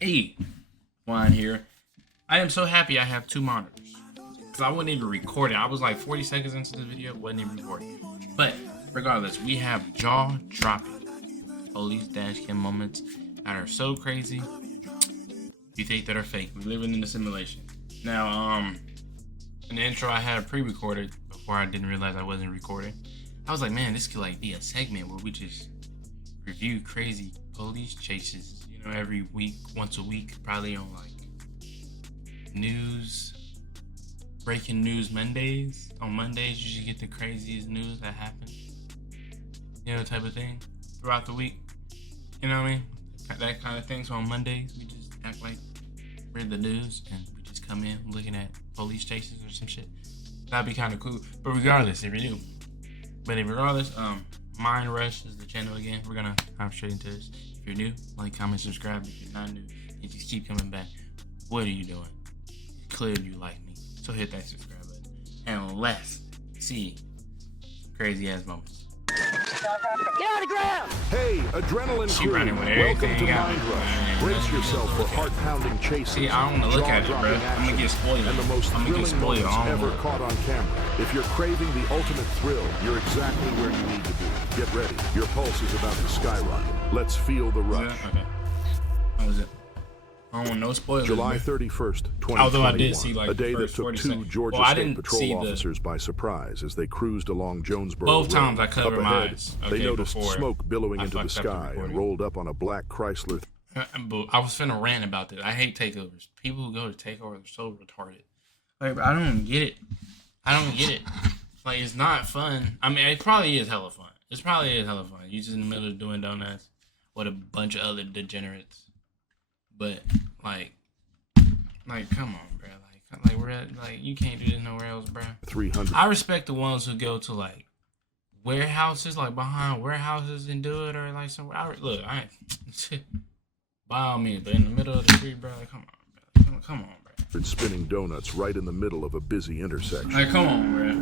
Hey, Juan here. I am so happy I have two monitors. Because I wasn't even recording. I was like 40 seconds into the video, wasn't even recording. But regardless, we have jaw-dropping police dash cam moments that are so crazy, you think that are fake. We're living in a simulation. Now, in the intro I had pre-recorded before I didn't realize I wasn't recording. I was like, man, this could like be a segment where we just review crazy police chases, you know, every week, once a week, probably on like news, breaking news Mondays. On Mondays, you should get the craziest news that happens, you know, type of thing throughout the week. You know what I mean? That kind of thing. So on Mondays, we just act like we're the news and we just come in looking at police chases or some shit. That'd be kind of cool. But regardless, if you're new, Mind Rush is the channel again. We're gonna hop straight into this. If you're new, like, comment, subscribe. If you're not new, and just keep coming back. What are you doing? Clearly you like me, so hit that subscribe button. And let's see crazy ass moments. Get on the ground! Hey, adrenaline She crew, running with welcome everything. to Mind Rush. Brace yourself for heart-pounding chases, See, I don't want to look at it, bro. jaw-dropping I'm gonna get action, spoiled. and the most I'm gonna get thrilling spoiled. moments I don't ever know. caught on camera. If you're craving the ultimate thrill, you're exactly where you need to be. Get ready. Your pulse is about to skyrocket. Let's feel the rush. Okay. How was it? I don't want no spoilers. July man. 31st, 2021. Although I did see, like, a day the that first took 40 two seconds. Georgia Well, I State didn't see Patrol the- officers by surprise as they cruised along Jonesboro Both Road. times I covered Up my ahead, eyes. they Okay, noticed before smoke billowing I into the fucked up the sky and recording. rolled up on a black Chrysler. But I was finna rant about this. I hate takeovers. People who go to takeovers are so retarded. Like, I don't get it. I don't get it. Like, it's not fun. I mean, it probably is hella fun. It probably is hella fun. You just in the middle of doing donuts with a bunch of other degenerates. But like, come on, bro. Like we're at, like, you can't do this nowhere else, bro. 300. I respect the ones who go to like warehouses, like behind warehouses, and do it, or like somewhere. Look, I ain't by all means, but in the middle of the street, bro. Like, come on, bro. Come on, bro. Spinning donuts right in the middle of a busy intersection. Like, come on, bro.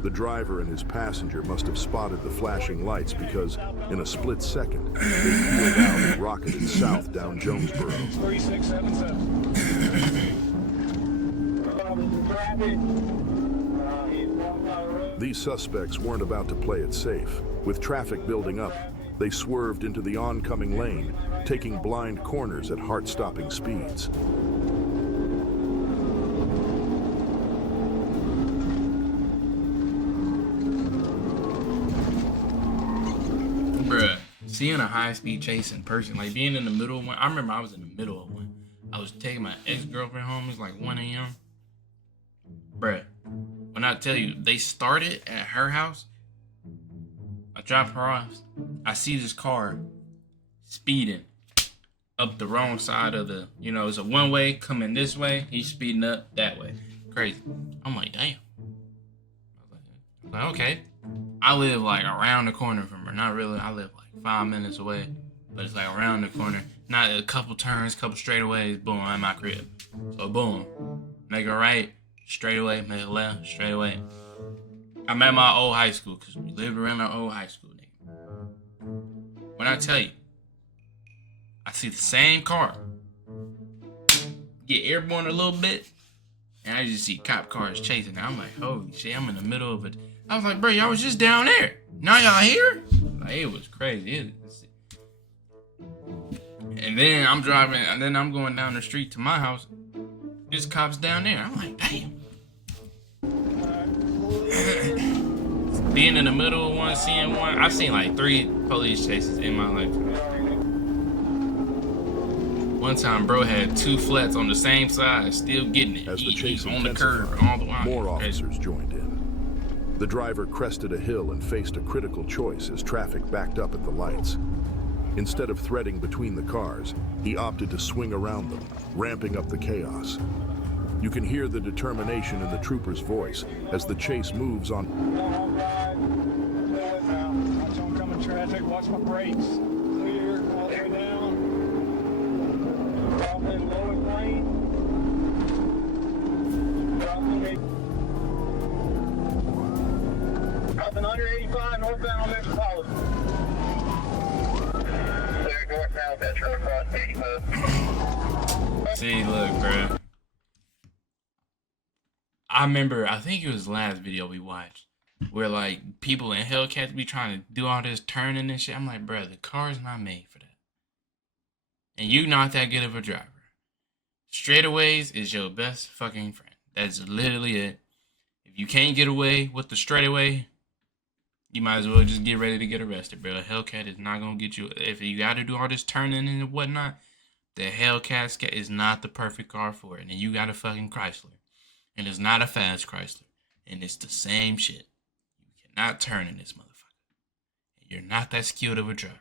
The driver and his passenger must have spotted the flashing lights because, in a split second, they peeled out and rocketed south down Jonesboro. 3677. These suspects weren't about to play it safe. With traffic building up, they swerved into the oncoming lane, taking blind corners at heart-stopping speeds. Bruh, seeing a high-speed chase in person, like being in the middle of one. I remember I was in the middle of one. I was taking my ex-girlfriend home. It was like 1 a.m. Bruh, when I tell you, they started at her house. I drop her off. I see this car speeding up the wrong side of the, you know, it's a one-way coming this way. He's speeding up that way. Crazy. I'm like, damn. Like, okay. I live like around the corner from her. Not really. I live like 5 minutes away, but it's like around the corner. Not a couple turns, couple straightaways. Boom, I'm at my crib. So boom, make a right, straight away. Make a left, straight away. I'm at my old high school because we lived around our old high school, nigga. When I tell you, I see the same car get airborne a little bit, and I just see cop cars chasing. I'm like, holy shit, I'm in the middle of it. I was like, bro, y'all was just down there. Now y'all here? Like, it was crazy. And then I'm driving, and then I'm going down the street to my house. There's cops down there. I'm like, damn. Being in the middle of one, seeing one. I've seen like 3 police chases in my life. One time, bro had 2 flats on the same side, still getting it. As the chase He's on the curb intensified, all the way. more officers joined in. The driver crested a hill and faced a critical choice as traffic backed up at the lights. Instead of threading between the cars, he opted to swing around them, ramping up the chaos. You can hear the determination in the trooper's voice as the chase moves on. Watch oncoming traffic, watch my brakes. Clear, all the way down. Drop in lowest lane. Dropping under 85 northbound on Metropolitan. See, look, bro. I remember, I think it was the last video we watched, where like people in Hellcats be trying to do all this turning and shit. I'm like, bro, the car's not made for that. And you not that good of a driver. Straightaways is your best fucking friend. That's literally it. If you can't get away with the straightaway, you might as well just get ready to get arrested, bro. A Hellcat is not gonna get you. If you gotta do all this turning and whatnot, the Hellcat is not the perfect car for it. And you got a fucking Chrysler. And it's not a fast Chrysler. And it's the same shit. You cannot turn in this motherfucker. And you're not that skilled of a driver.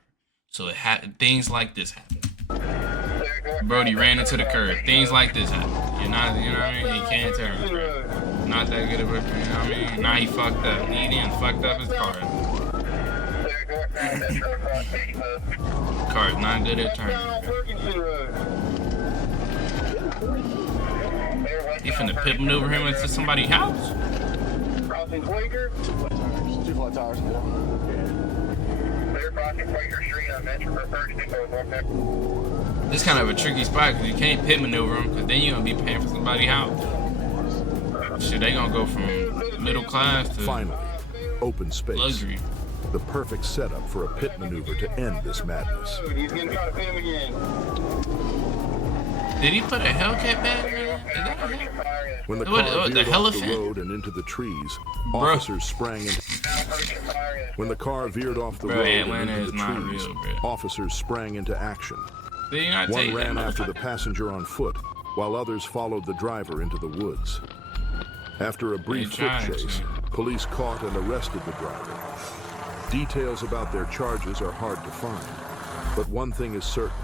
So things like this happen. Brody ran into the curb. Things like this happen. You're not, you know what I mean? He can't turn, bro. Not that good of a, you know what I mean? Now he fucked up. He didn't fucked up his car. Car's not good at turning. You finna pit maneuver him into somebody's house? Crossing Quaker. 2 flat tires. Clear crossing Quaker Street on Metro for first depot. This kind of a tricky spot because you can't pit maneuver him because then you're gonna be paying for somebody's house. Shit, they gonna go from middle class to finally open space. Luxury. The perfect setup for a pit maneuver to end this madness. He's gonna try to pin him again. Did he put a Hellcat battery in? Is that a Hellcat? When the car veered off the Elephant? road and into the trees, Bro. officers sprang into. When the car veered off the Bro, road Atlanta and is into the not trees, real, bro. officers sprang into action. Did he not One take ran that after the motherfucker? passenger on foot, while others followed the driver into the woods. After a brief foot tried chase, to. police caught and arrested the driver. Details about their charges are hard to find, but one thing is certain.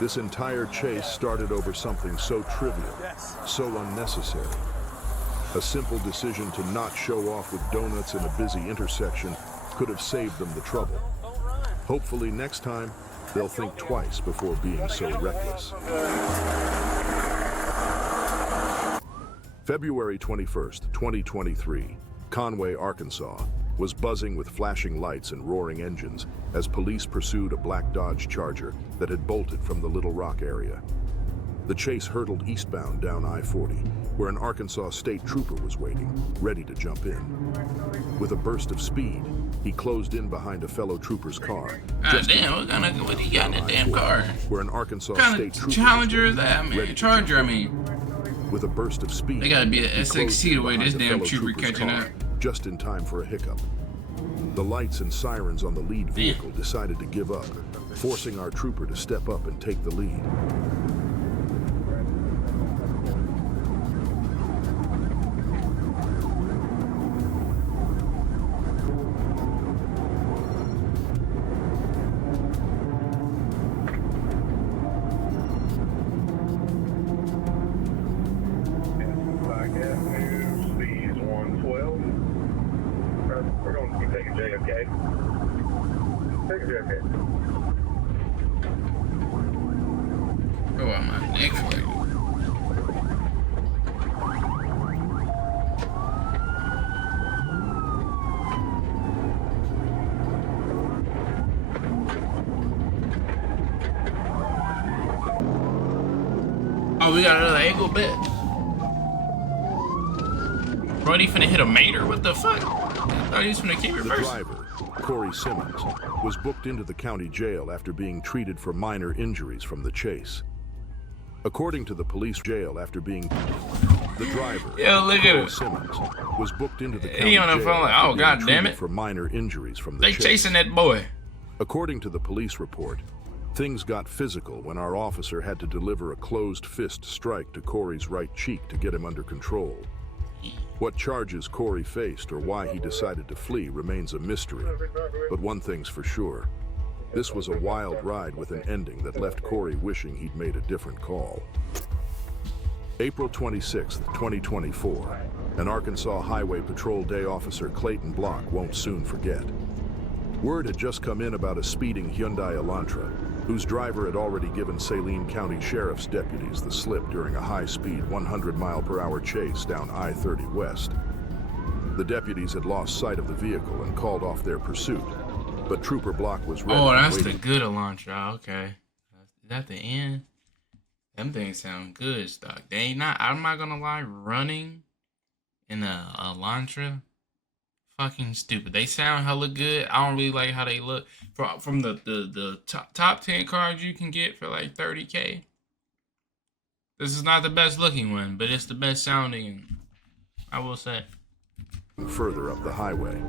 This entire chase started over something so trivial, so unnecessary. A simple decision to not show off with donuts in a busy intersection could have saved them the trouble. Hopefully next time, they'll think twice before being so reckless. February 21st, 2023, Conway, Arkansas, was buzzing with flashing lights and roaring engines as police pursued a black Dodge Charger that had bolted from the Little Rock area. The chase hurtled eastbound down I-40, where an Arkansas state trooper was waiting, ready to jump in. With a burst of speed, he closed in behind a fellow trooper's car. Damn, what he got in that damn car? Where an Arkansas What kind state of trooper Challenger was is that? I ready mean, to Charger, I jump in. mean. With a burst of speed, They gotta be an he closed SXC in the way this behind a damn fellow trooper trooper's catching car, up. just in time for a hiccup. The lights and sirens on the lead vehicle decided to give up, forcing our trooper to step up and take the lead. We're going to keep taking JFK. Take JFK. Oh, my neck for you. Oh, we got another angle bet. Brody finna hit a mater? What the fuck? I thought he was finna keep The reversing. driver, Corey Simmons, was booked into the county jail after being treated for minor injuries from the chase. According to the police jail after being... The driver, Yo, look at Corey it. Simmons, was booked into the county He on the jail phone like, after oh, being god damn treated it. for minor injuries from the They chase. chasing that boy. According to the police report, things got physical when our officer had to deliver a closed fist strike to Corey's right cheek to get him under control. What charges Corey faced or why he decided to flee remains a mystery, but one thing's for sure. This was a wild ride with an ending that left Corey wishing he'd made a different call. April 26, 2024, an Arkansas Highway Patrol Day officer Clayton Block won't soon forget. Word had just come in about a speeding Hyundai Elantra, whose driver had already given Saline County Sheriff's deputies the slip during a high-speed 100-mile-per-hour chase down I-30 West. The deputies had lost sight of the vehicle and called off their pursuit, but Trooper Block was ready. Oh, and that's the waiting. good Elantra. Okay. Is that the end? Them things sound good, stock. They ain't not. I'm not gonna lie. Running in a Elantra, fucking stupid. They sound hella good. I don't really like how they look. From the top 10 cars you can get for like 30K. This is not the best looking one, but it's the best sounding, I will say. Further up the highway.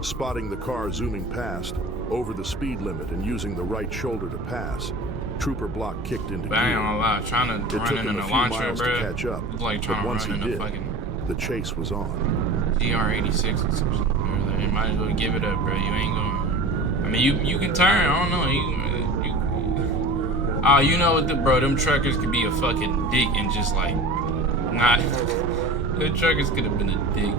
Spotting the car zooming past, over the speed limit and using the right shoulder to pass, Trooper Block kicked into But I ain't gear. gonna lie, trying to It run took in him an a few Elantra, miles to bro. catch up, It's like but trying once to he run in did, a fucking the chase was on. DR86 or something. Bro. You might as well give it up, bro. You ain't gonna. I mean, you can turn. I don't know. Oh, you know what, bro? Them truckers could be a fucking dick and just like not. The truckers could have been a dick.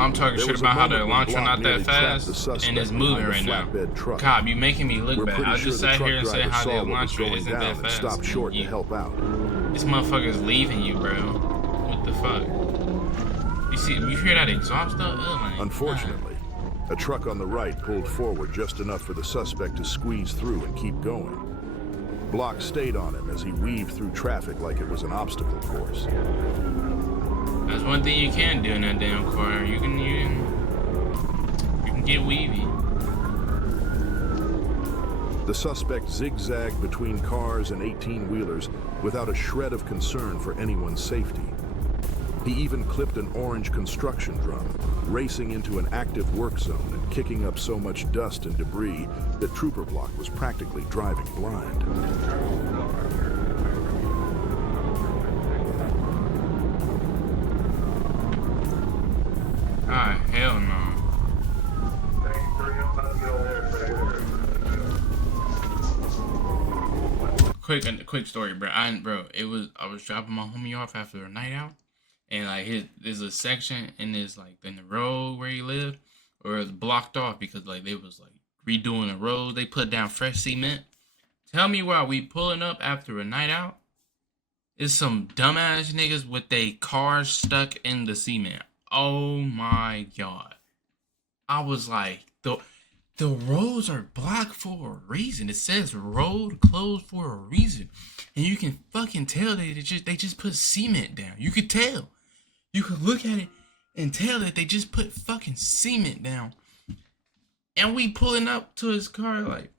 I'm talking There shit was a about how the moment when Elantra Block not that nearly trapped fast the suspect and it's moving behind a right now. flatbed truck. Cobb, you making me look We're bad. pretty I sure just the sat truck here and said driver how the saw what was Elantra going isn't down that and fast. stopped short to help out. This motherfucker's leaving you, bro. What the fuck? You see, you hear that exhaust though? Oh my Unfortunately, a truck on the right pulled forward just enough for the suspect to squeeze through and keep going. Block stayed on him as he weaved through traffic like it was an obstacle course. That's one thing you can do in that damn car. You can get weavy. The suspect zigzagged between cars and 18-wheelers without a shred of concern for anyone's safety. He even clipped an orange construction drum, racing into an active work zone and kicking up so much dust and debris that Trooper Block was practically driving blind. Ah, hell no. Quick story, bro. I was dropping my homie off after a night out, and like there's a section in the road where he lived, or it's blocked off because like they was like redoing the road. They put down fresh cement. Tell me why we pulling up after a night out? It's some dumbass niggas with their cars stuck in the cement. Oh my god! I was like, the roads are blocked for a reason. It says road closed for a reason. And you can fucking tell they just put cement down. You could tell. You could look at it and tell that they just put fucking cement down. And we pulling up to his car like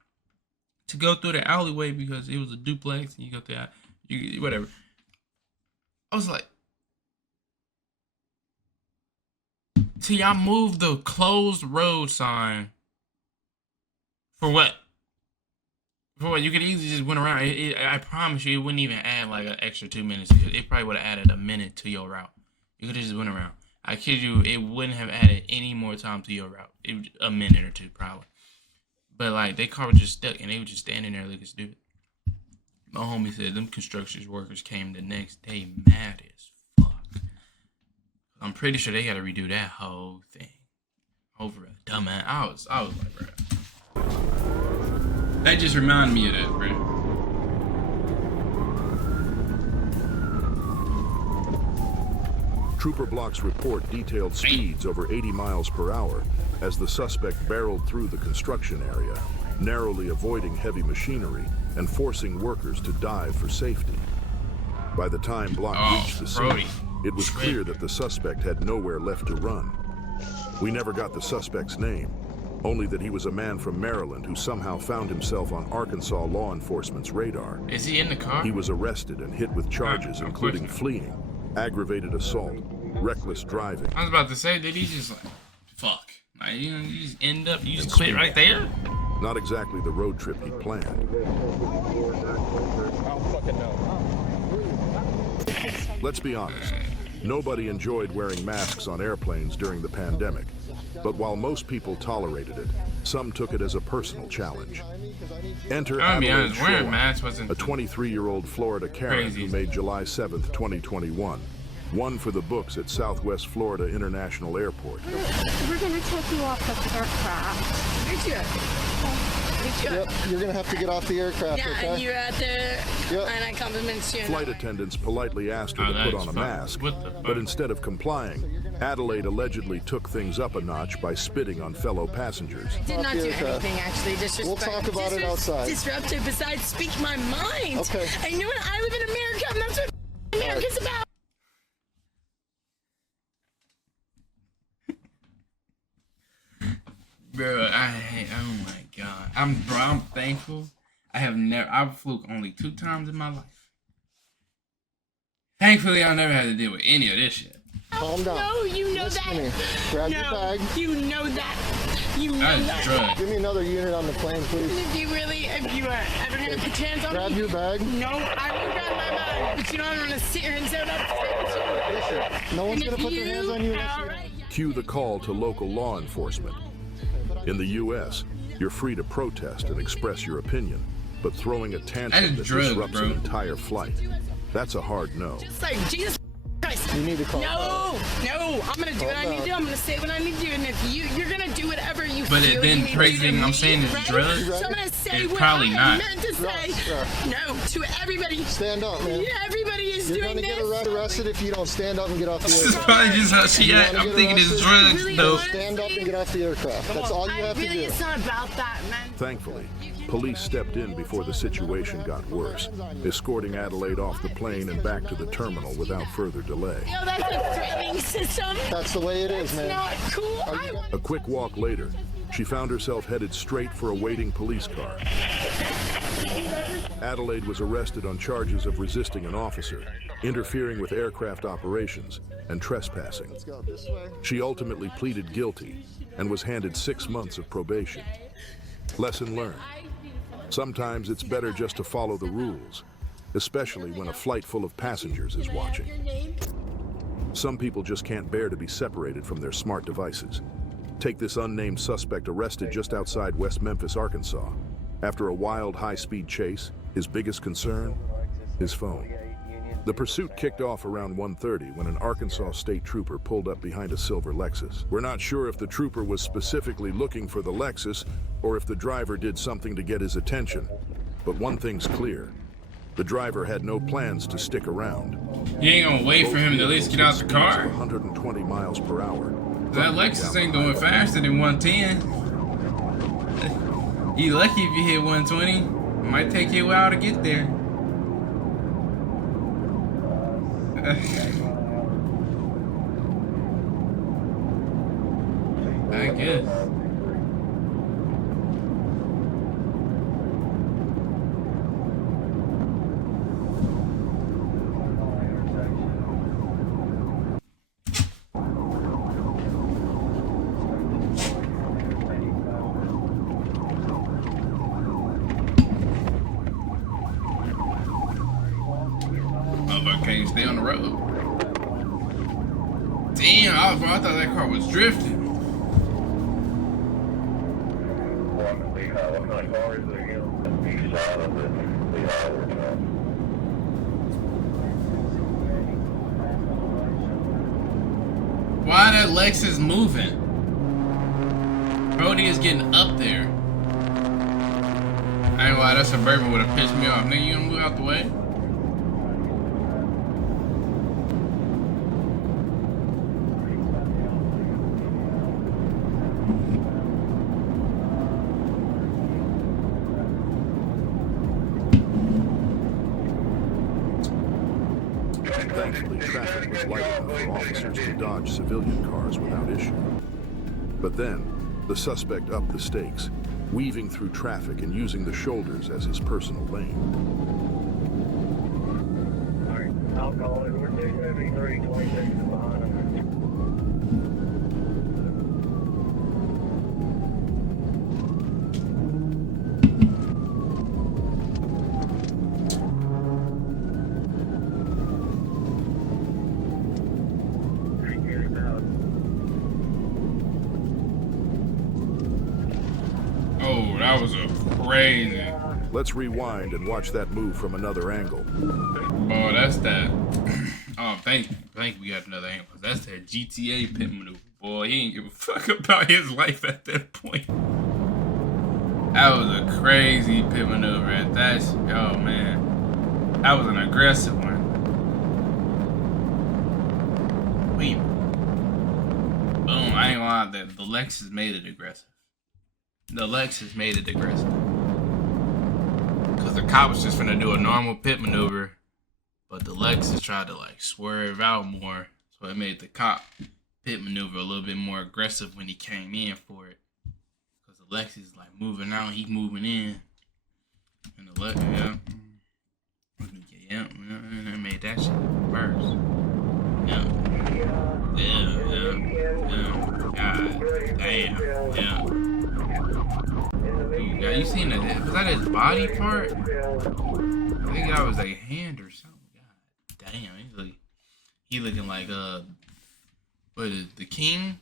to go through the alleyway because it was a duplex and you go through that, whatever. I was like, so y'all moved the closed road sign for what? For what? You could easily just went around. I promise you, it wouldn't even add like an extra 2 minutes. It probably would have added a minute to your route. You could have just went around. I kid you, it wouldn't have added any more time to your route. A minute or two, probably. But like, they car was just stuck, and they were just standing there looking stupid. My homie said them construction workers came the next day mad as fuck. I'm pretty sure they got to redo that whole thing over a dumbass. I was like, bro. That just reminded me of that, bro. Trooper Block's report detailed speeds over 80 miles per hour as the suspect barreled through the construction area, narrowly avoiding heavy machinery and forcing workers to dive for safety. By the time Block reached the scene, it was clear that the suspect had nowhere left to run. We never got the suspect's name, only that he was a man from Maryland who somehow found himself on Arkansas law enforcement's radar. Is he in the car? He was arrested and hit with charges including fleeing, aggravated assault, reckless driving. I was about to say, did he just like, fuck? Like, you just end up, you just quit right there? Not exactly the road trip he planned. I don't fucking know. Let's be honest, nobody enjoyed wearing masks on airplanes during the pandemic. But while most people tolerated it, some took it as a personal challenge. Enter I'll be Adelaide honest, wearing Shore, masks wasn't a 23-year-old Florida Karen crazy. who made July 7th, 2021. One for the books at Southwest Florida International Airport. gonna take you off the aircraft. Me too. Yep, you're gonna have to get off the aircraft, Yeah, okay? and you're at the, Yep. and I compliment you. Flight attendants politely asked her Oh, to that put is on a fine. mask, What the fuck? but instead of complying, Adelaide allegedly took things up a notch by spitting on fellow passengers. Did not do anything, actually. Disrespect. We'll talk about it outside. Disruptive, besides speak my mind. Okay. And you know what? I live in America, and that's what America's about. Bro, oh my god. I'm thankful. I've flew only 2 times in my life. Thankfully, I never had to deal with any of this shit. Calm down. No, you know Listen to me. that. Grab No, your bag. you know that. You know That's that. drugs. Give me another unit on the plane, please. If you are ever gonna put your hands on Grab me, your bag. no, I will grab my bag. But you know I'm gonna sit here and say that. Listen, no one's And gonna if put their hands on you. unless all you- right, Cue the call to local law enforcement. In the U.S., you're free to protest and express your opinion, but throwing a tantrum That is that drugs, disrupts bro. an entire flight, that's a hard no. Just like Jesus Christ. You need to calm down. No, I'm gonna do what I need to do. I'm gonna say what I need to do, and if you're gonna do whatever you But feel it then you need crazy to do thing to I'm me, saying is right? drugs. So I'm gonna say It's what probably I not. meant to say. Drugs. No, to everybody. Stand up, man. Yeah, everybody is You're doing gonna get this. arrested if you don't stand up and get off the This is aircraft. probably just how she You act. wanna I'm get thinking it's arrested? drugs, Really though. hard. Stand up and get off the aircraft. That's all you have to Really, do. it's not about that, man. Thankfully, police stepped in before the situation got worse, escorting Adelaide off the plane and back to the terminal without further delay. You know, that's a threatening system. That's the way it is, man. Not cool. I want A quick walk later, she found herself headed straight for a waiting police car. Adelaide was arrested on charges of resisting an officer, interfering with aircraft operations, and trespassing. Let's go this way. She ultimately pleaded guilty and was handed 6 months of probation. Lesson learned. Sometimes it's better just to follow the rules, especially when a flight full of passengers is watching. Some people just can't bear to be separated from their smart devices. Take this unnamed suspect arrested just outside West Memphis, Arkansas. After a wild, high-speed chase, his biggest concern? His phone. The pursuit kicked off around 1:30 when an Arkansas state trooper pulled up behind a silver Lexus. We're not sure if the trooper was specifically looking for the Lexus or if the driver did something to get his attention. But one thing's clear. The driver had no plans to stick around. You ain't gonna wait for him to at least get out the car? 120 miles per hour. That Lexus ain't going faster than 110. You lucky if you hit 120. It might take you a while to get there. I guess. Motherfucker can't stay on the road. Damn, I thought that car was drifting. Why that Lexus moving? Brody is getting up there. I ain't gonna lie, that Suburban would have pissed me off. Nigga, you gonna move out the way? Thankfully, traffic was light enough for officers to dodge civilian cars without issue. But then, the suspect upped the stakes, weaving through traffic and using the shoulders as his personal lane. I'll call it. We're 273, 26 is behind him. Oh, that was a crazy. Let's rewind and watch that move from another angle. Oh, that's that. Oh, thank we got another angle. That's that GTA pit maneuver. Boy, he didn't give a fuck about his life at that point. That was a crazy pit maneuver at that. Oh man, that was an aggressive one. Wait, boom! I ain't gonna lie, the Lexus made it aggressive. The Lexus made it aggressive because the cop was just gonna do a normal pit maneuver, but the Lexus tried to like swerve out more, so it made the cop pit maneuver a little bit more aggressive when he came in for it. Cause the Lexus is like moving out, he moving in, and the Lexus, yeah, it made that shit worse. Yeah, God damn, yeah. Dude, now you seen that? Was that his body part? I think that was a hand or something. God damn, he looking like what is it, the king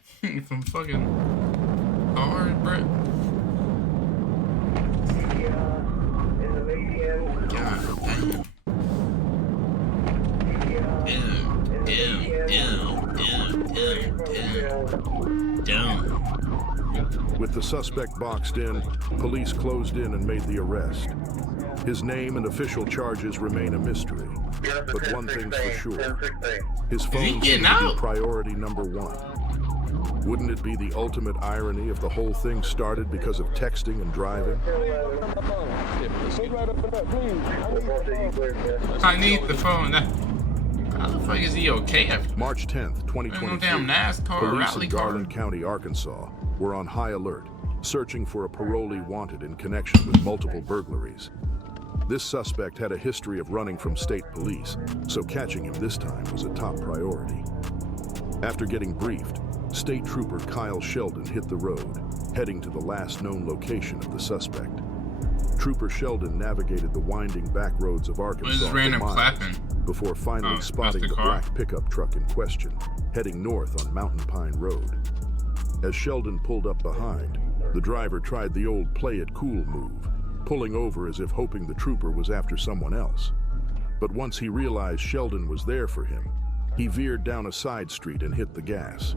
from fucking Cars, bro? God damn. With the suspect boxed in, police closed in and made the arrest. His name and official charges remain a mystery. But one thing's for sure. His phone seems to be priority number one. Wouldn't it be the ultimate irony if the whole thing started because of texting and driving? I need the phone. How the fuck is he okay after March 10th, 2023, no damn NASCAR police rally in car. Garland County, Arkansas, were on high alert, searching for a parolee wanted in connection with multiple burglaries. This suspect had a history of running from state police, so catching him this time was a top priority. After getting briefed, State Trooper Kyle Sheldon hit the road, heading to the last known location of the suspect. Trooper Sheldon navigated the winding back roads of Arkansas for miles before finally spotting the black pickup truck in question, heading north on Mountain Pine Road. As Sheldon pulled up behind, the driver tried the old play it cool move, pulling over as if hoping the trooper was after someone else. But once he realized Sheldon was there for him, he veered down a side street and hit the gas.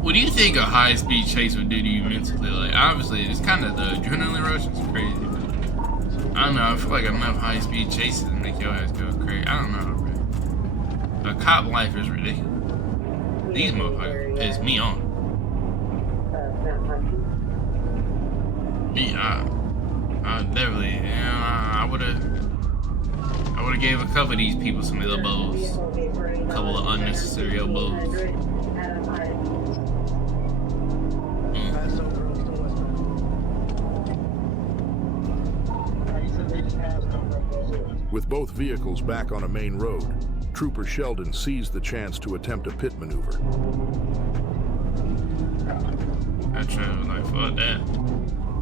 What do you think a high-speed chase would do to you mentally? Like, obviously, it's kind of the adrenaline rush is crazy. I don't know. I feel like enough high-speed chases to make your ass go crazy. I don't know, bro. A cop life is ridiculous. These motherfuckers piss me off. Me, I definitely, you know, I would have gave a couple of these people some elbows, a couple of unnecessary elbows. With both vehicles back on a main road, Trooper Sheldon seized the chance to attempt a pit maneuver. I tried like fuck that.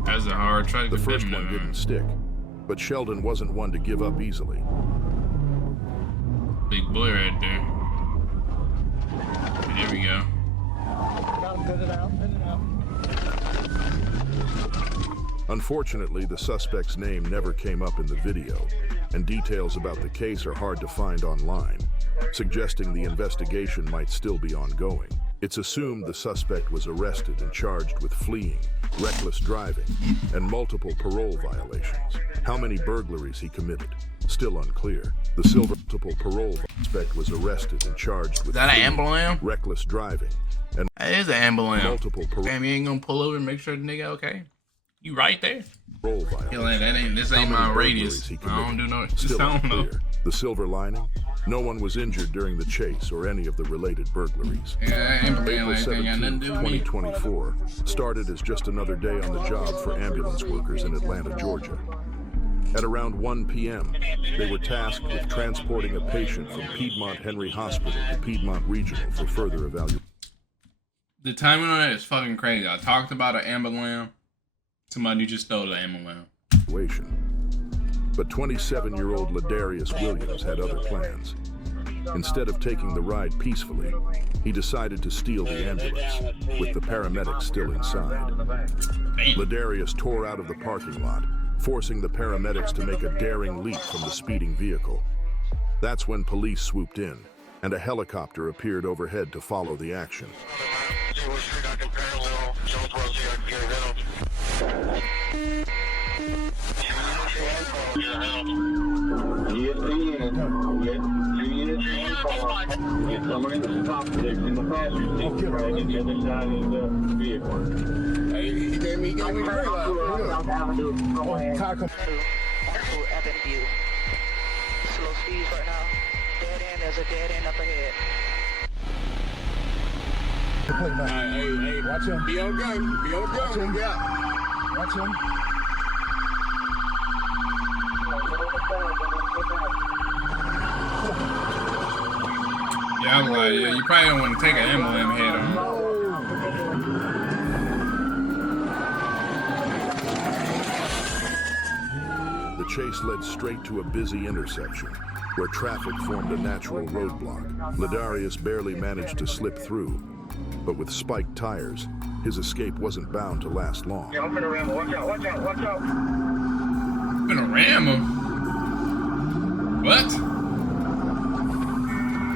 That's a hard try. The first one didn't stick, but Sheldon wasn't one to give up easily. Big boy right there. There we go. Unfortunately, the suspect's name never came up in the video, and details about the case are hard to find online, suggesting the investigation might still be ongoing. It's assumed the suspect was arrested and charged with fleeing, reckless driving, and multiple parole violations. How many burglaries he committed, still unclear. The multiple parole suspect was arrested and charged with fleeing, reckless driving, and that is an ambulance. Multiple parole. Damn, you ain't gonna pull over and make sure the nigga okay? You right there. Parole violations. This ain't my radius. I don't do no. Still I don't know. unclear. The silver lining? No one was injured during the chase or any of the related burglaries. Yeah, April 17, 2024 started as just another day on the job for ambulance workers in Atlanta, Georgia. At around 1 p.m., they were tasked with transporting a patient from Piedmont Henry Hospital to Piedmont Regional for further evaluation. The timing on that is fucking crazy. I talked about an Amber Lamb. Somebody just stole the Amber Lamb. Situation. But 27-year-old Ladarius Williams had other plans. Instead of taking the ride peacefully, he decided to steal the ambulance, with the paramedics still inside. Ladarius tore out of the parking lot, forcing the paramedics to make a daring leap from the speeding vehicle. That's when police swooped in, and a helicopter appeared overhead to follow the action. Someone in the top in the passenger seat, right on the other side of the vehicle. Hey, he gave me green light. Avenue, slow speeds right now. Dead end, there's a dead end up ahead. Hey, watch him. Be on gun. Be on gun. Watch him. Yeah. Watch him. Yeah, I was like, yeah, you probably don't want to take an Amber Lamb head on. The chase led straight to a busy intersection, where traffic formed a natural roadblock. Ladarius barely managed to slip through, but with spiked tires, his escape wasn't bound to last long. Yeah, I'm gonna ram him. Watch out, watch out, watch out. I'm gonna ram him. What?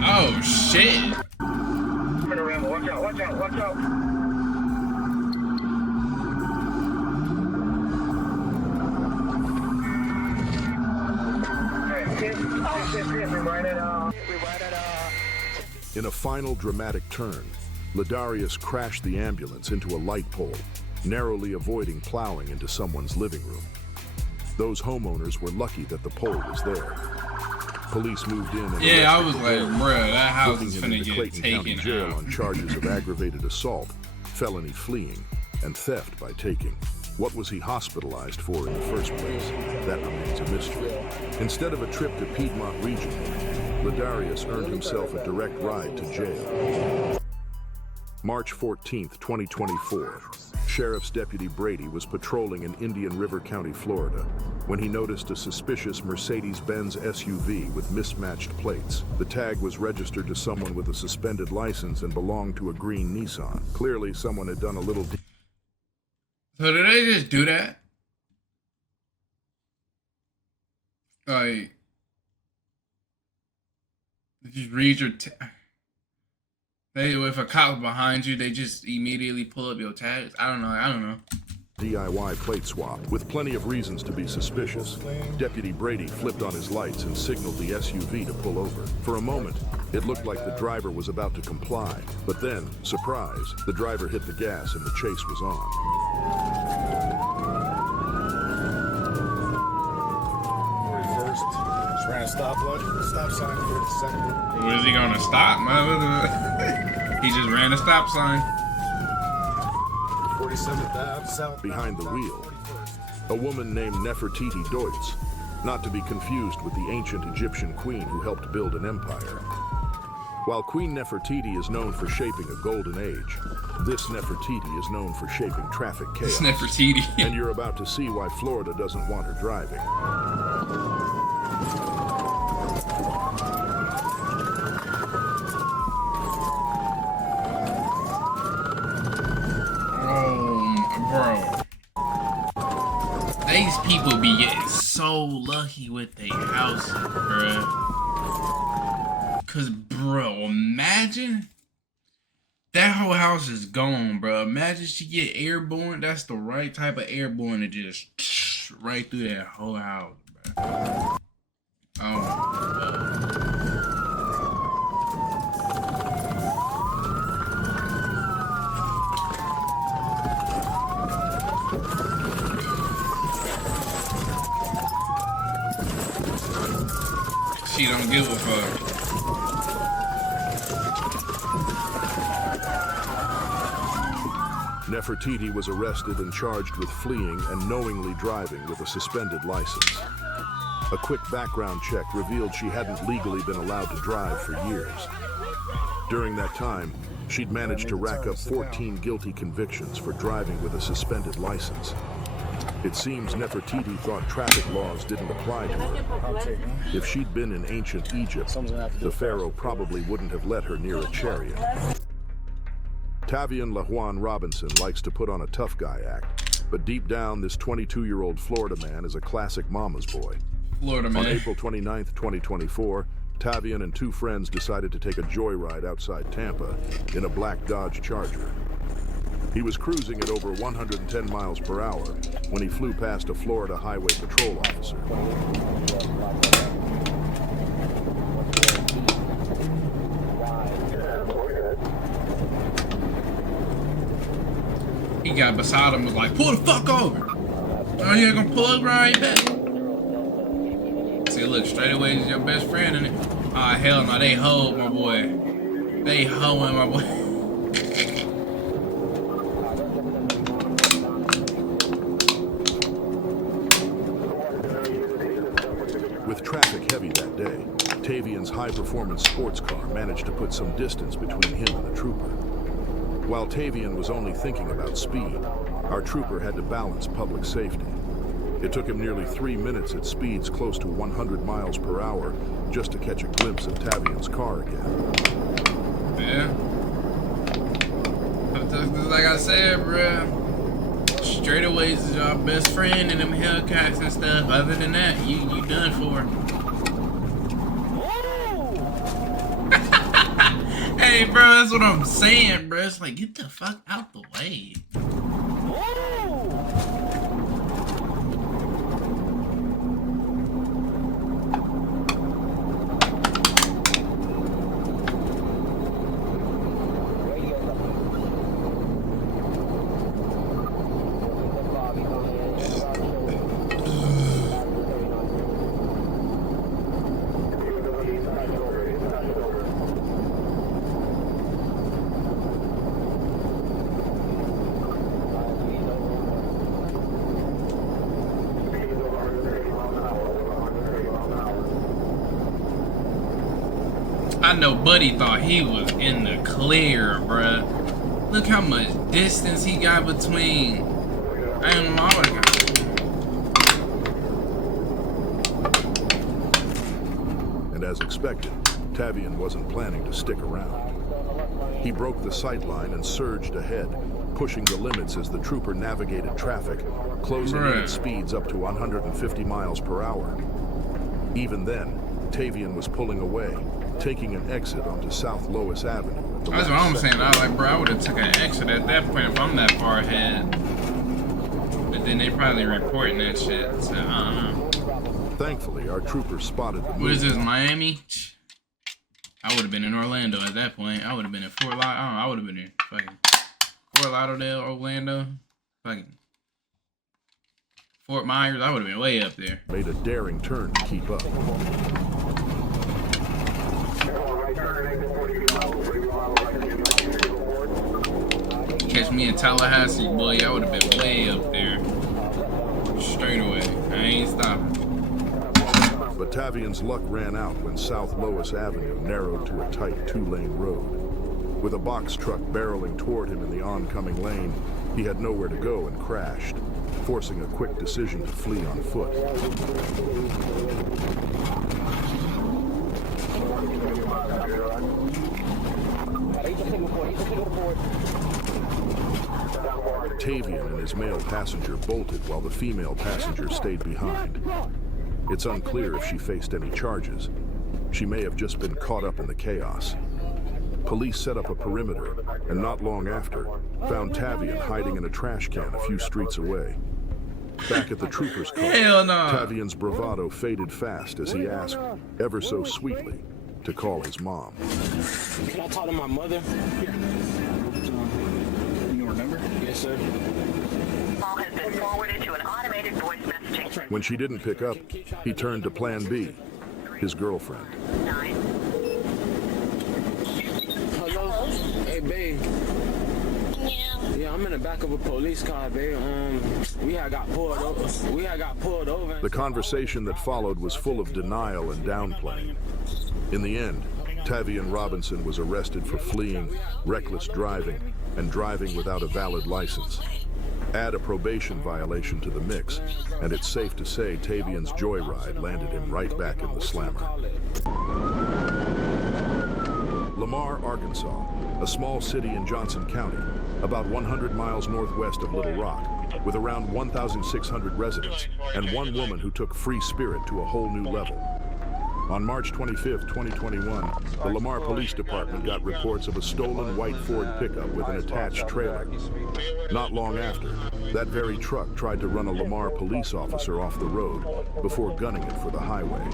Oh shit! I'm gonna ram him. Watch out, watch out, watch out. In a final dramatic turn, Ladarius crashed the ambulance into a light pole, narrowly avoiding plowing into someone's living room. Those homeowners were lucky that the pole was there. Police moved in and Yeah, I was arrested like, the owner, bruh, that house booking is him finna into get Clayton County taken Jail out. on charges of aggravated assault, felony fleeing, and theft by taking. What was he hospitalized for in the first place? That remains a mystery. Instead of a trip to Piedmont Regional, Ladarius earned himself a direct ride to jail. March 14th, 2024. Sheriff's Deputy Brady was patrolling in Indian River County, Florida, when he noticed a suspicious Mercedes-Benz SUV with mismatched plates. The tag was registered to someone with a suspended license and belonged to a green Nissan. Clearly, someone had done a little... So did they just do that? Like, did you read your if a cop's behind you, they just immediately pull up your tags? I don't know. DIY plate swap. With plenty of reasons to be suspicious, Deputy Brady flipped on his lights and signaled the SUV to pull over. For a moment, it looked like the driver was about to comply, but then, surprise, the driver hit the gas and the chase was on. Just ran a stop sign for the second. Was he gonna stop, man? He just ran a stop sign. 47th Ave, south. Behind the wheel, a woman named Nefertiti Deutz, not to be confused with the ancient Egyptian queen who helped build an empire. While Queen Nefertiti is known for shaping a golden age, this Nefertiti is known for shaping traffic chaos. It's Nefertiti. And you're about to see why Florida doesn't want her driving. Bro. These people be getting so lucky with their houses, bro. Cause, bro, imagine that whole house is gone, bro. Imagine she get airborne. That's the right type of airborne to just right through that whole house, bro. Oh, she don't give a fuck. Nefertiti was arrested and charged with fleeing and knowingly driving with a suspended license. A quick background check revealed she hadn't legally been allowed to drive for years. During that time, She'd managed to rack up 14 guilty convictions for driving with a suspended license. It seems Nefertiti thought traffic laws didn't apply to her. If she'd been in ancient Egypt, the pharaoh probably wouldn't have let her near a chariot. Tavian LaJuan Robinson likes to put on a tough guy act, but deep down, this 22-year-old Florida man is a classic mama's boy. Florida man. On April 29th, 2024, Tavian and two friends decided to take a joyride outside Tampa in a black Dodge Charger. He was cruising at over 110 miles per hour when he flew past a Florida Highway Patrol officer. He got beside him and was like, pull the fuck over. Oh, you ain't gonna pull over, right back. See, look, straight away is your best friend, isn't it? Ah, hell no, they hoe my boy. They hoeing my boy. With traffic heavy that day, Tavian's high-performance sports car managed to put some distance between him and the trooper. While Tavian was only thinking about speed, our trooper had to balance public safety. It took him nearly 3 minutes at speeds close to 100 miles per hour just to catch a glimpse of Tavian's car again. Yeah. Like I said, bruh. Straightaways is your best friend and them Hellcats and stuff. Other than that, you done for. Hey, bro, that's what I'm saying, bro. It's like, get the fuck out the way. I know Buddy thought he was in the clear, bruh. Look how much distance he got between. I ain't lying. And as expected, Tavian wasn't planning to stick around. He broke the sight line and surged ahead, pushing the limits as the trooper navigated traffic, closing in at speeds up to 150 miles per hour. Even then, Tavian was pulling away, taking an exit onto South Lois Avenue. That's what I'm saying. I was like, bro, I would have took an exit at that point if I'm that far ahead. But then they probably reporting that shit. So, Thankfully, our trooper spotted the what is this, Miami? I would have been in Orlando at that point. I would have been in Fort Lauderdale. I would have been in fucking Fort Lauderdale, Orlando, fucking Fort Myers. I would have been way up there. Made a daring turn to keep up. Catch me in Tallahassee, boy, I would have been way up there. Straight away. I ain't stopping. But Tavian's luck ran out when South Lois Avenue narrowed to a tight 2-lane road. With a box truck barreling toward him in the oncoming lane, he had nowhere to go and crashed, forcing a quick decision to flee on foot. Tavian and his male passenger bolted while the female passenger stayed behind. It's unclear if she faced any charges. She may have just been caught up in the chaos. Police set up a perimeter, and not long after, found Tavian hiding in a trash can a few streets away. Back at the trooper's car, Hell no. Tavian's bravado faded fast as he asked, ever so sweetly, to call his mom. Can I talk to my mother? Yeah. You know her number? Yes, sir. Call has been forwarded to an automated voice messaging. When she didn't pick up, he turned to Plan B, his girlfriend. 9. Hello? Hey, babe. Yeah, I'm in the back of a police car, babe. We had got pulled over. The conversation that followed was full of denial and downplaying. In the end, Tavian Robinson was arrested for fleeing, reckless driving, and driving without a valid license. Add a probation violation to the mix, and it's safe to say Tavian's joyride landed him right back in the slammer. Lamar, Arkansas, a small city in Johnson County, about 100 miles northwest of Little Rock, with around 1,600 residents, and one woman who took free spirit to a whole new level. On March 25, 2021, the Lamar Police Department got reports of a stolen white Ford pickup with an attached trailer. Not long after, that very truck tried to run a Lamar police officer off the road before gunning it for the highway.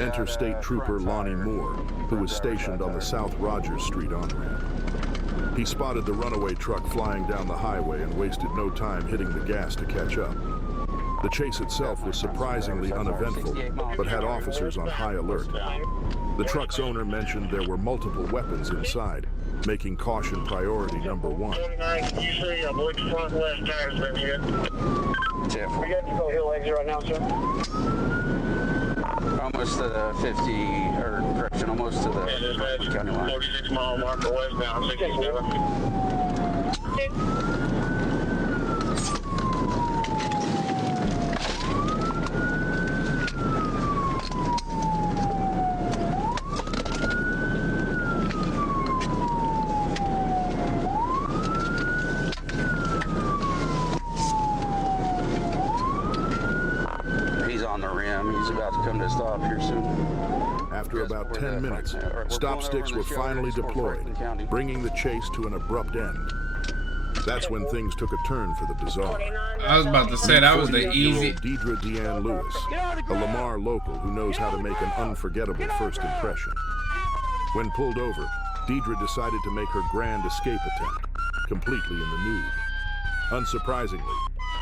Enter State Trooper Lonnie Moore, who was stationed on the South Rogers Street on-ramp. He spotted the runaway truck flying down the highway and wasted no time hitting the gas to catch up. The chase itself was surprisingly uneventful, but had officers on high alert. The truck's owner mentioned there were multiple weapons inside, making caution priority number one. You see, I believe the front left tire's been hit. We got to go hill exit right now, sir. Almost to the 50, or correction, almost to the county line. 46 mile marker westbound, 67. He's about to come to a stop here soon. After about 10 minutes, stop sticks were finally deployed, bringing the chase to an abrupt end. That's when things took a turn for the bizarre. I was about to say that was the easy. Deidre Deanne Lewis, a Lamar local who knows how to make an unforgettable first impression. When pulled over, Deidre decided to make her grand escape attempt, completely in the nude. Unsurprisingly,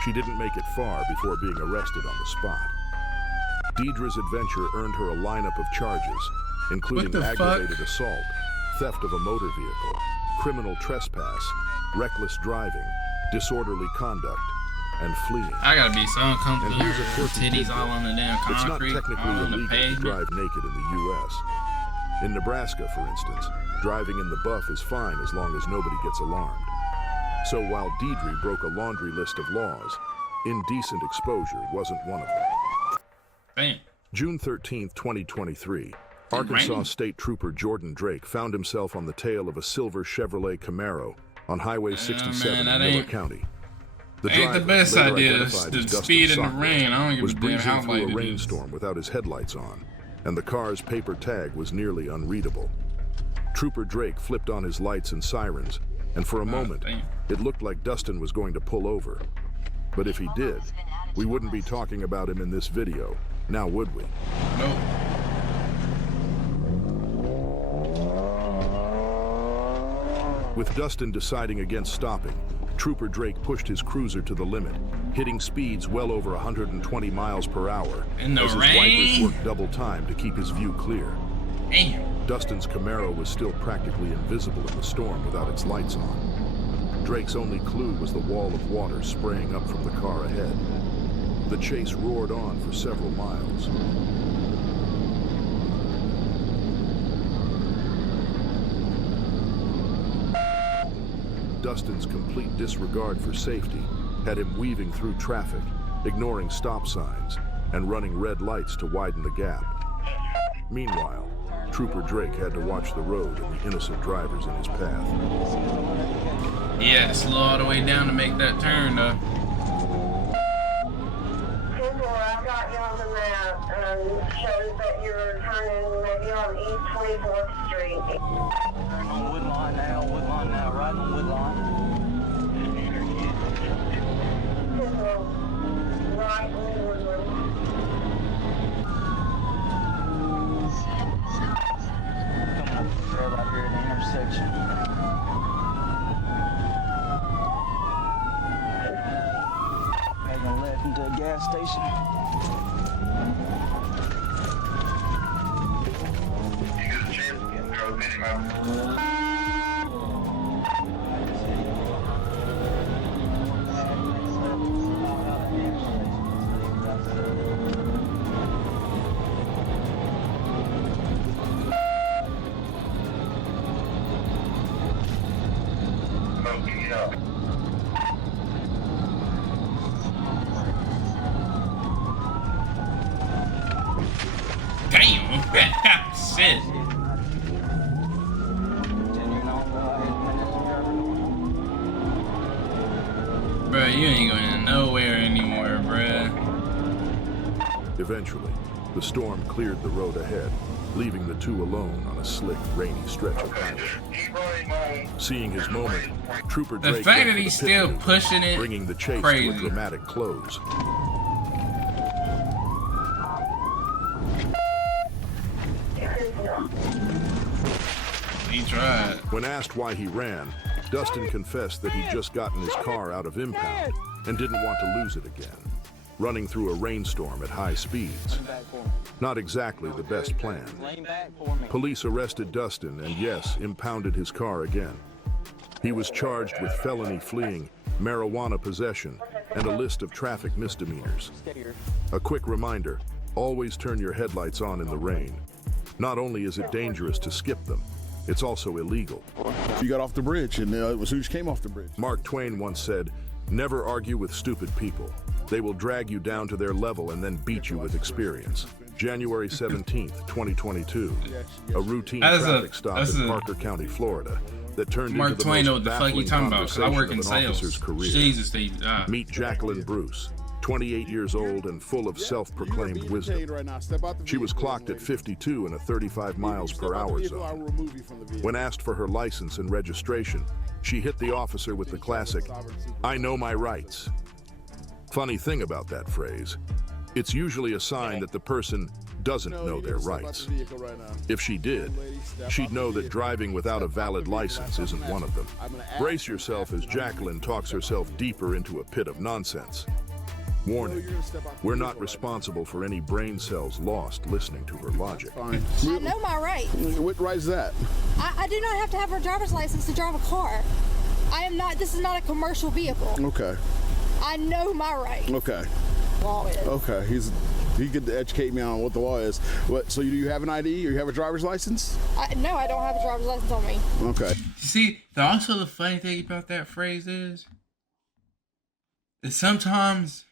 she didn't make it far before being arrested on the spot. Deidre's adventure earned her a lineup of charges, including aggravated assault, theft of a motor vehicle, criminal trespass, reckless driving, disorderly conduct, and fleeing. I gotta be so uncomfortable. And here's a quirky Titties all on the damn concrete. It's not technically all on the illegal to pavement. drive naked in the U.S. In Nebraska, for instance, driving in the buff is fine as long as nobody gets alarmed. So while Deidre broke a laundry list of laws, indecent exposure wasn't one of them. Damn. June 13th, 2023, Arkansas State Trooper Jordan Drake found himself on the tail of a silver Chevrolet Camaro on Highway 67 in Miller County. The ain't the driver, best later idea identified to as Dustin speed in the Sockler, rain. I don't give was a damn breezing how through late a it is. rainstorm without his headlights on, and the car's paper tag was nearly unreadable. Trooper Drake flipped on his lights and sirens, and for a moment, it looked like Dustin was going to pull over. But if he did, we wouldn't be talking about him in this video, now would we? Nope. With Dustin deciding against stopping, Trooper Drake pushed his cruiser to the limit, hitting speeds well over 120 miles per hour In the as his rain? wipers worked double time to keep his view clear. Damn. Dustin's Camaro was still practically invisible in the storm without its lights on. Drake's only clue was the wall of water spraying up from the car ahead. The chase roared on for several miles. Dustin's complete disregard for safety had him weaving through traffic, ignoring stop signs, and running red lights to widen the gap. Meanwhile, Trooper Drake had to watch the road and the innocent drivers in his path. He had to slow all the way down to make that turn, though. I got you on the map, shows that you're turning maybe on East 24th Street. On Woodlawn now, right on Woodlawn. Right on Woodlawn. Coming up the trail right here in the intersection. Making a left into a gas station. shit. Bro, you ain't going nowhere anymore, bruh. Eventually, the storm cleared the road ahead, leaving the two alone on a slick, rainy stretch of highway. Seeing his moment, Trooper Drake The fact went that for he's the pit still maneuver, pushing it, bringing the chase crazy. to a dramatic close. He tried. When asked why he ran, Dustin confessed that he'd just gotten his car out of impound and didn't want to lose it again, running through a rainstorm at high speeds. Not exactly the best plan. Police arrested Dustin and, yes, impounded his car again. He was charged with felony fleeing, marijuana possession, and a list of traffic misdemeanors. A quick reminder, always turn your headlights on in the rain. Not only is it dangerous to skip them, it's also illegal. You got off the bridge, and it was who just came off the bridge. Mark Twain once said, "Never argue with stupid people. They will drag you down to their level and then beat you with experience." January 17th, 2022. A routine traffic stop in Parker County, Florida, that turned Mark into the Twain know most what the fuck you baffling talking about, 'cause I work conversation in of an officer's sales. career. Jesus, Steve. Meet Jacqueline Bruce, 28 years old and full of self-proclaimed wisdom. She was clocked at 52 in a 35 miles per hour zone. When asked for her license and registration, she hit the officer with the classic, "I know my rights." Funny thing about that phrase, it's usually a sign that the person doesn't know their rights. If she did, she'd know that driving without a valid license isn't one of them. Brace yourself as Jacqueline talks herself deeper into a pit of nonsense. Warning, we're not responsible for any brain cells lost listening to her logic. I know my rights. What right is that? I do not have to have a driver's license to drive a car. I am not, this is not a commercial vehicle. Okay. I know my rights. Okay. Law is. Okay. He could educate me on what the law is. What? So do you have an ID or you have a driver's license? No, I don't have a driver's license on me. Okay. See, also the funny thing about that phrase is that sometimes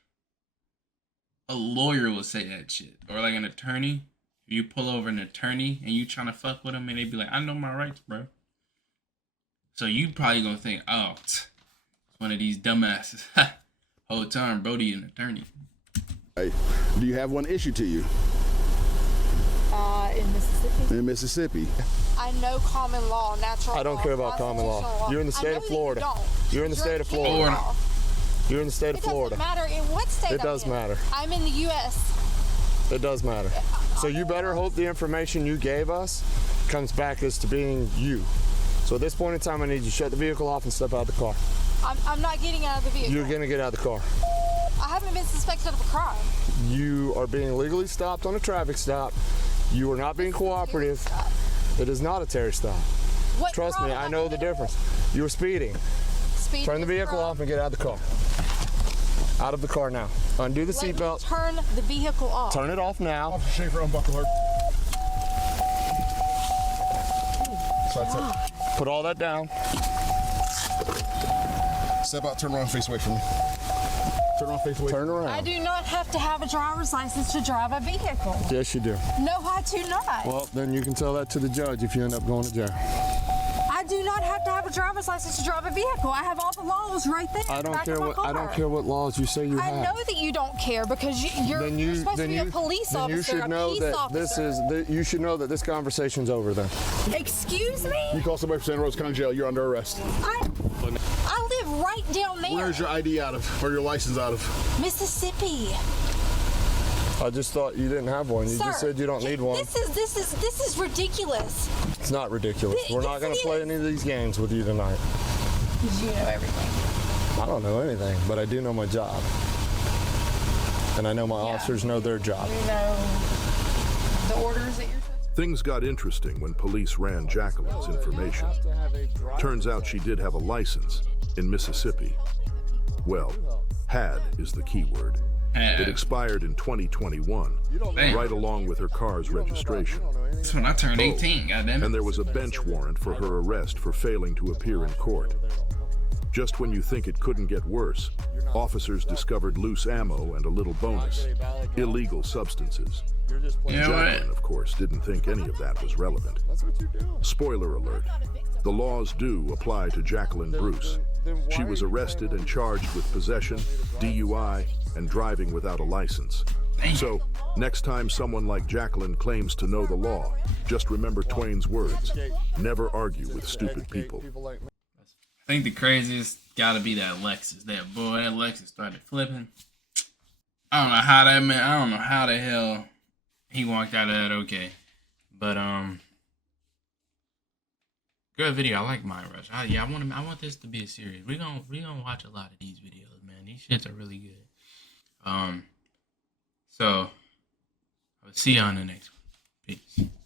a lawyer will say that shit, or like an attorney. You pull over an attorney and you trying to fuck with him, and they be like, "I know my rights, bro." So you probably gonna think, "Oh, it's one of these dumbasses." Whole time, Brody, an attorney. Hey, do you have one issued to you? In Mississippi. In Mississippi. I know common law, natural law. I don't care about common law. You're in the state of Florida. You're in the state of Florida. You're in the state of Florida. It doesn't matter in what state It does matter. I'm in the U.S. It does matter. So you better hope the information you gave us comes back as to being you. So at this point in time, I need you to shut the vehicle off and step out of the car. I'm not getting out of the vehicle. You're going to get out of the car. I haven't been suspected of a crime. You are being legally stopped on a traffic stop. You are not being cooperative. It is not a Terry stop. Trust me, I know the difference. You were speeding. Turn the vehicle off and get out of the car. Out of the car now. Undo the seatbelt. Turn the vehicle off. Turn it off now. Officer Schaefer, unbuckle her. So that's it. Put all that down. Step out, turn around, face away from me. Turn around, face away. Turn around. I do not have to have a driver's license to drive a vehicle. Yes, you do. No, I do not. Well, then you can tell that to the judge if you end up going to jail. I do not have to have a driver's license to drive a vehicle. I have all the laws right there. I don't care what laws you say you have. I know that you don't care because you're supposed to be a police officer. You should know that you should know that this conversation's over then. Excuse me? You call somebody from Santa Rosa County Jail, you're under arrest. I live right down there. Where's your ID out of, or your license out of? Mississippi. I just thought you didn't have one. You just said you don't need one. This is ridiculous. It's not ridiculous. We're not going to play any of these games with you tonight. Because you know everything. I don't know anything, but I do know my job. And I know my officers know their job. You know the orders that you're supposed to... Things got interesting when police ran Jacqueline's information. Turns out she did have a license in Mississippi. Well, had is the key word. It expired in 2021, right along with her car's registration. That's when I turned 18, goddammit. And there was a bench warrant for her arrest for failing to appear in court. Just when you think it couldn't get worse, officers discovered loose ammo and a little bonus: illegal substances. Jacqueline, of course, didn't think any of that was relevant. That's what you're doing. Spoiler alert. The laws do apply to Jacqueline Bruce. She was arrested and charged with possession, DUI, and driving without a license. So, next time someone like Jacqueline claims to know the law, just remember Twain's words. Never argue with stupid people. I think the craziest gotta be that Lexus. That Lexus started flipping. I don't know how that man. I don't know how the hell he walked out of that okay. But good video. I like Mind Rush. I want this to be a series. We gonna watch a lot of these videos, man. These shits are really good. So I'll see you on the next one. Peace.